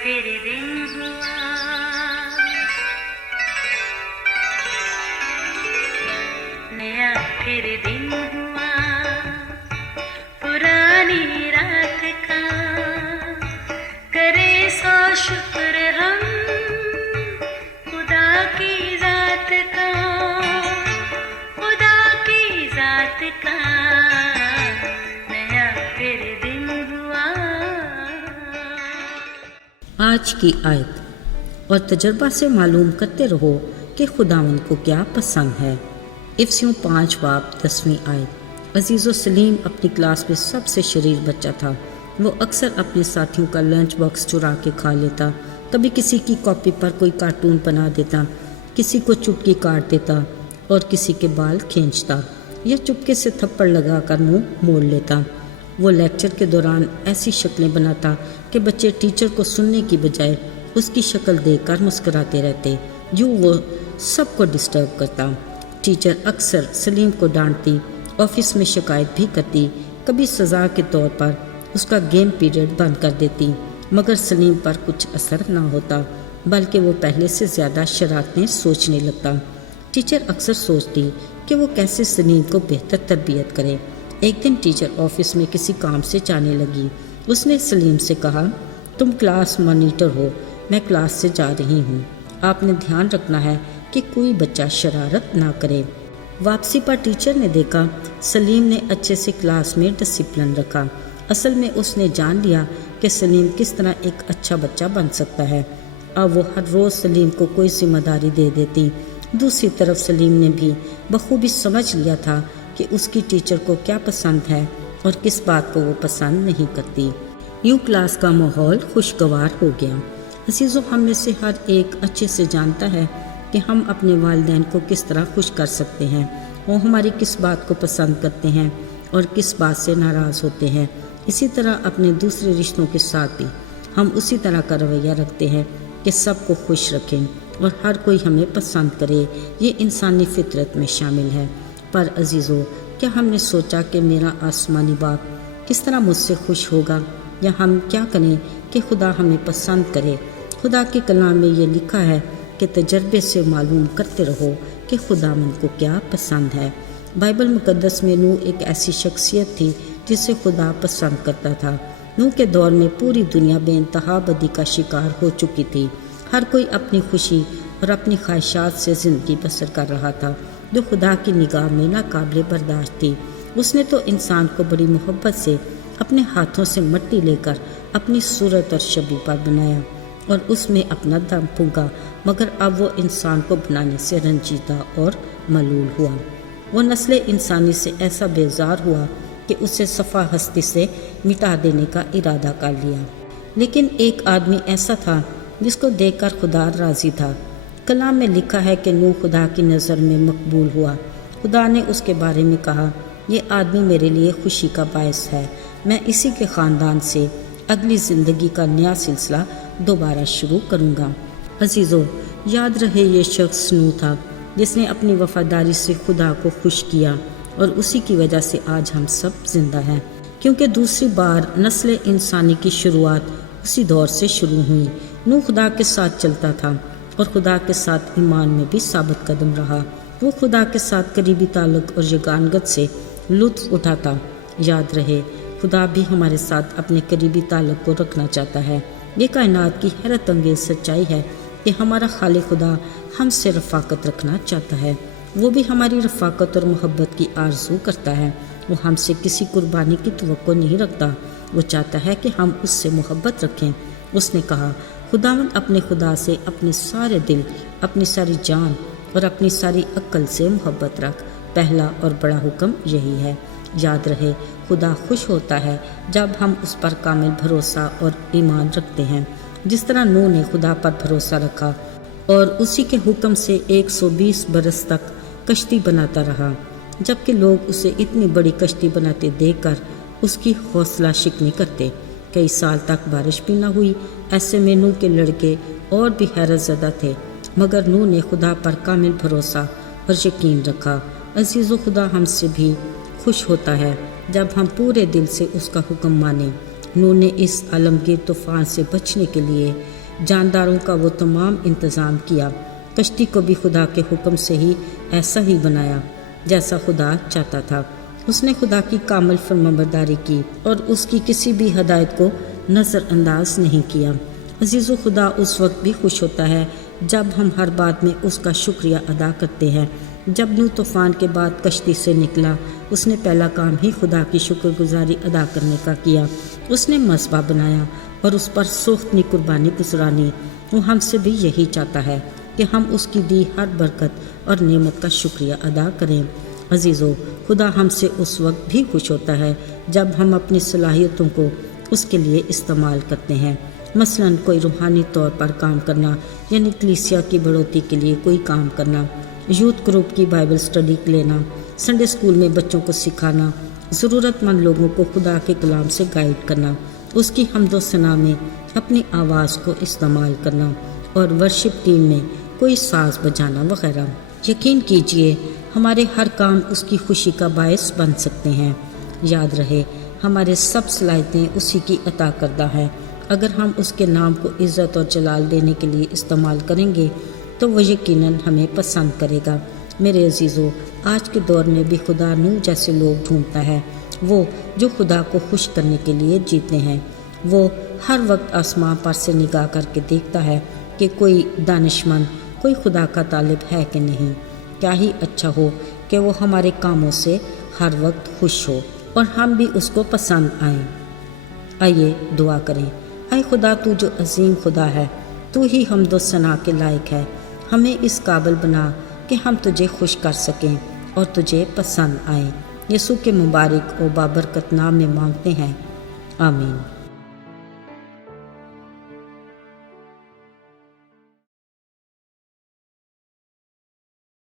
फिर दिन हुआ, नया फिर दिन हुआ, पुरानी रात का करे सो शुक्र हम खुदा की जात का, खुदा की जात का नया फिर दिन हुआ। आज की आयत, और तजर्बा से मालूम करते रहो कि खुदावंद को क्या पसंद है। इफ्सियों 5 बाब 10वीं आयत। अजीज़ो, सलीम अपनी क्लास में सबसे शरीर बच्चा था। वो अक्सर अपने साथियों का लंच बॉक्स चुरा के खा लेता, कभी किसी की कॉपी पर कोई कार्टून बना देता, किसी को चुटकी काट देता और किसी के बाल खींचता या चुपके से थप्पड़ लगाकर मुंह मोड़ लेता। वो लेक्चर के दौरान ऐसी शक्लें बनाता कि बच्चे टीचर को सुनने की बजाय उसकी शक्ल देखकर मुस्कुराते रहते। यूँ वो सबको डिस्टर्ब करता। टीचर अक्सर सलीम को डांटती, ऑफिस में शिकायत भी करती, कभी सज़ा के तौर पर उसका गेम पीरियड बंद कर देती, मगर सलीम पर कुछ असर ना होता, बल्कि वो पहले से ज़्यादा शरारतें सोचने लगता। टीचर अक्सर सोचती कि वो कैसे सलीम को बेहतर तरबियत करे। एक दिन टीचर ऑफिस में किसी काम से जाने लगी। उसने सलीम से कहा, तुम क्लास मॉनिटर हो, मैं क्लास से जा रही हूँ, आपने ध्यान रखना है कि कोई बच्चा शरारत ना करे। वापसी पर टीचर ने देखा सलीम ने अच्छे से क्लास में डिसिप्लिन रखा। असल में उसने जान लिया कि सलीम किस तरह एक अच्छा बच्चा बन सकता है। अब वो हर रोज़ सलीम को कोई जिम्मेदारी दे देती। दूसरी तरफ सलीम ने भी बखूबी समझ लिया था कि उसकी टीचर को क्या पसंद है और किस बात को वो पसंद नहीं करती। यूँ क्लास का माहौल खुशगवार हो गया। अजीज़ों, हम में से हर एक अच्छे से जानता है कि हम अपने वालिदैन को किस तरह खुश कर सकते हैं। वो हमारी किस बात को पसंद करते हैं और किस बात से नाराज़ होते हैं। इसी तरह अपने दूसरे रिश्तों के साथ भी हम उसी तरह का रवैया रखते हैं कि सबको खुश रखें और हर कोई हमें पसंद करे। ये इंसानी फितरत में शामिल है। पर अजीज़ों, क्या हमने सोचा कि मेरा आसमानी बाप किस तरह मुझसे खुश होगा, या हम क्या करें कि खुदा हमें पसंद करे। खुदा के कलाम में ये लिखा है कि तजर्बे से मालूम करते रहो कि खुदावंद को क्या पसंद है। बाइबल मुकद्दस में नूह एक ऐसी शख्सियत थी जिसे खुदा पसंद करता था। नूह के दौर में पूरी दुनिया बेइंतहा बदी का शिकार हो चुकी थी। हर कोई अपनी खुशी और अपनी ख्वाहिशात से ज़िंदगी बसर कर रहा था, जो खुदा की निगाह में नाकाबिले बर्दाश्त थी। उसने तो इंसान को बड़ी मोहब्बत से अपने हाथों से मिट्टी लेकर अपनी सूरत और शबीह पर बनाया और उसमें अपना दम फूंका, मगर अब वो इंसान को बनाने से रंजीदा और मलूल हुआ। वो नस्ल इंसानी से ऐसा बेजार हुआ कि उसे सफ़ा हस्ती से मिटा देने का इरादा कर लिया। लेकिन एक आदमी ऐसा था जिसको देखकर खुदा राज़ी था। कलाम में लिखा है कि नूह खुदा की नज़र में मकबूल हुआ। खुदा ने उसके बारे में कहा, ये आदमी मेरे लिए खुशी का बायस है, मैं इसी के ख़ानदान से अगली ज़िंदगी का नया सिलसिला दोबारा शुरू करूँगा। अजीज़ों, याद रहे ये शख्स नूह था जिसने अपनी वफ़ादारी से खुदा को खुश किया, और उसी की वजह से आज हम सब जिंदा हैं, क्योंकि दूसरी बार नस्ल इंसानी की शुरुआत उसी दौर से शुरू हुई। नूह खुदा के साथ चलता था और खुदा के साथ ईमान में भी साबित कदम रहा। वो खुदा के साथ करीबी ताल्लुक़ और यगानगत से लुत्फ़ उठाता। याद रहे, खुदा भी हमारे साथ अपने करीबी ताल्लुक़ को रखना चाहता है। ये कायनात की हैरत अंगेज़ सच्चाई है कि हमारा खालिक खुदा हमसे रफ़ाकत रखना चाहता है। वो भी हमारी रफ़ाकत और मोहब्बत की आरज़ू करता है। वो हमसे किसी कुर्बानी की तवक्को नहीं रखता। वो चाहता है कि हम उससे मोहब्बत रखें। उसने कहा, खुदावंद अपने खुदा से अपने सारे दिल, अपनी सारी जान और अपनी सारी अक्ल से मोहब्बत रख। पहला और बड़ा हुक्म यही है। याद रहे, खुदा खुश होता है जब हम उस पर कामिल भरोसा और ईमान रखते हैं, जिस तरह नूह ने खुदा पर भरोसा रखा और उसी के हुक्म से 120 बरस तक कश्ती बनाता रहा, जबकि लोग उसे इतनी बड़ी कश्ती बनाते देखकर उसकी हौसला शिकनी करते। कई साल तक बारिश भी न हुई। ऐसे में नूह के लड़के और भी हैरत ज़दा थे, मगर नूह ने खुदा पर कामिल भरोसा और यकीन रखा। अजीज़ो, खुदा हमसे भी खुश होता है जब हम पूरे दिल से उसका हुक्म मानें نوح نے اس عالمگیر طوفان سے بچنے کے لیے جانداروں کا وہ تمام انتظام کیا۔ کشتی کو بھی خدا کے حکم سے ہی ایسا ہی بنایا جیسا خدا چاہتا تھا۔ اس نے خدا کی کامل فرمانبرداری کی اور اس کی کسی بھی ہدایت کو نظر انداز نہیں کیا۔ عزیزو، خدا اس وقت بھی خوش ہوتا ہے جب ہم ہر بات میں اس کا شکریہ ادا کرتے ہیں۔ جب نوح طوفان کے بعد کشتی سے نکلا، اس نے پہلا کام ہی خدا کی شکر گزاری ادا کرنے کا کیا۔ اس نے مذبح بنایا اور اس پر سوختنی قربانی گزرانی۔ وہ ہم سے بھی یہی چاہتا ہے کہ ہم اس کی دی ہر برکت اور نعمت کا شکریہ ادا کریں۔ عزیزو، خدا ہم سے اس وقت بھی خوش ہوتا ہے جب ہم اپنی صلاحیتوں کو اس کے لیے استعمال کرتے ہیں۔ مثلاً کوئی روحانی طور پر کام کرنا، یعنی کلیسیا کی بڑھوتی کے لیے کوئی کام کرنا، یوتھ گروپ کی بائبل اسٹڈی لینا، سنڈے اسکول میں بچوں کو سکھانا، ضرورت مند لوگوں کو خدا کے کلام سے گائیڈ کرنا، اس کی حمد و ثنا میں اپنی آواز کو استعمال کرنا اور ورشپ ٹیم میں کوئی ساز بجانا وغیرہ۔ یقین کیجئے ہمارے ہر کام اس کی خوشی کا باعث بن سکتے ہیں۔ یاد رہے، ہمارے سب صلاحیتیں اسی کی عطا کردہ ہیں۔ اگر ہم اس کے نام کو عزت اور جلال دینے کے لیے استعمال کریں گے تو وہ یقیناً ہمیں پسند کرے گا۔ میرے عزیزو، آج کے دور میں بھی خدا نوح جیسے لوگ ڈھونڈتا ہے، وہ جو خدا کو خوش کرنے کے لیے جیتے ہیں۔ وہ ہر وقت آسمان پر سے نگاہ کر کے دیکھتا ہے کہ کوئی دانشمند، کوئی خدا کا طالب ہے کہ نہیں۔ کیا ہی اچھا ہو کہ وہ ہمارے کاموں سے ہر وقت خوش ہو اور ہم بھی اس کو پسند آئیں۔ آئیے دعا کریں۔ اے خدا، تو جو عظیم خدا ہے، تو ہی حمد و ثنا کے لائق ہے۔ ہمیں اس قابل بنا کہ ہم تجھے خوش کر سکیں اور تجھے پسند آئیں۔ یسوع کے مبارک و بابرکت نام میں مانگتے ہیں، آمین۔